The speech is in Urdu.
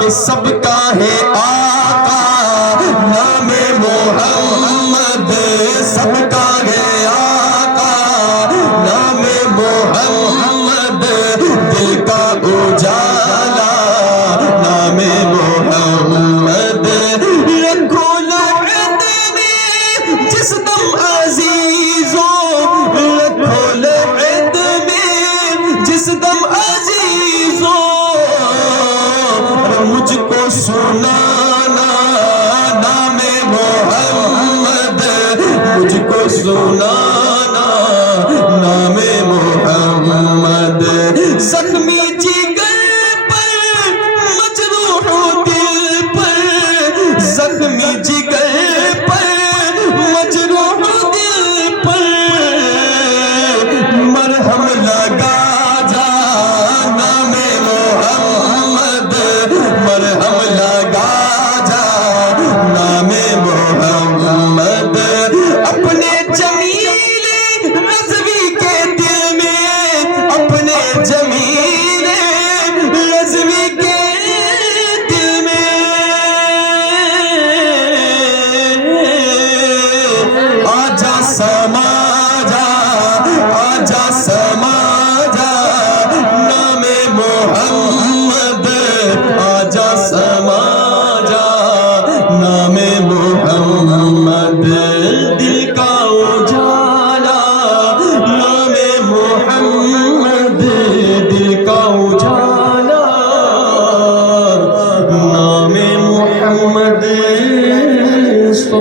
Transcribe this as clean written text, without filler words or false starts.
کہ سب کا ہے آقا نام محمد، سب کا ہے آقا نام محمد، دل کا اجالا نام محمد، رکھو لحد میں جس دم عزیزوں، رکھو لحد میں جس دم عزیزوں، مجھ کو سنانا نام محمد، مجھ کو سنانا نام محمد، زخمی جگر پر مجروح دل پر، زخمی جگر پر مجروح دل پر، مرہم لگا جا نام محمد، مرہم لگا جا نام محمد، اپنے جمیل رضوی کے دل میں، اپنے جمیل رضوی کے دل میں، آجا سما جا، آجا سما جا نام محمد، آجا سما جا نام محمد، دل کا اجالا نام محمد، دل کا اجالا نام محمد۔